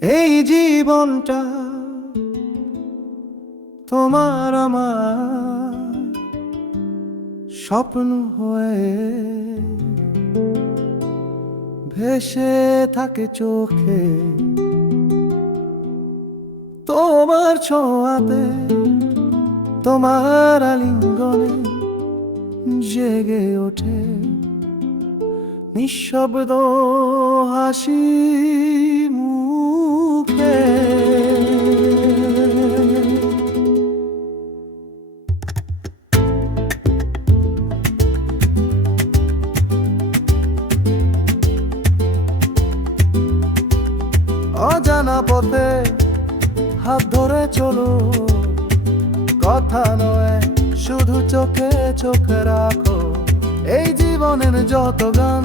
এই জীবনটা তোমার আমার স্বপ্ন হয়ে ভেসে থাকে চোখে। তোমার ছোঁয়াতে, তোমার আলিঙ্গনে জেগে ওঠে। নিঃশব্দ হাসি মুখে। অজানা পথে হাত ধরে চলো, কথা নয়, শুধু চোখে চোখে রাখো। এই জীবনের যত গান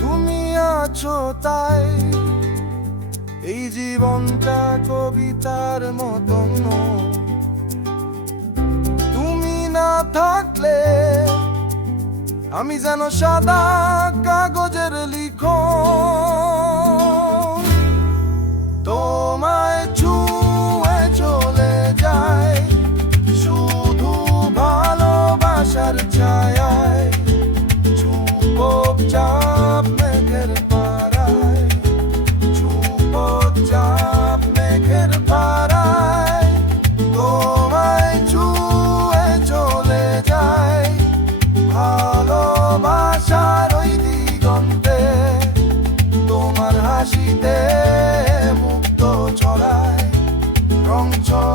তুমি আছো এই জীবনটা কবিতার মতন। তুমি থাকলে আমি যেন সাদা কাগজের লিখো তোমায় ছুঁয়ে চলে যায় শুধু ভালোবাসার 정처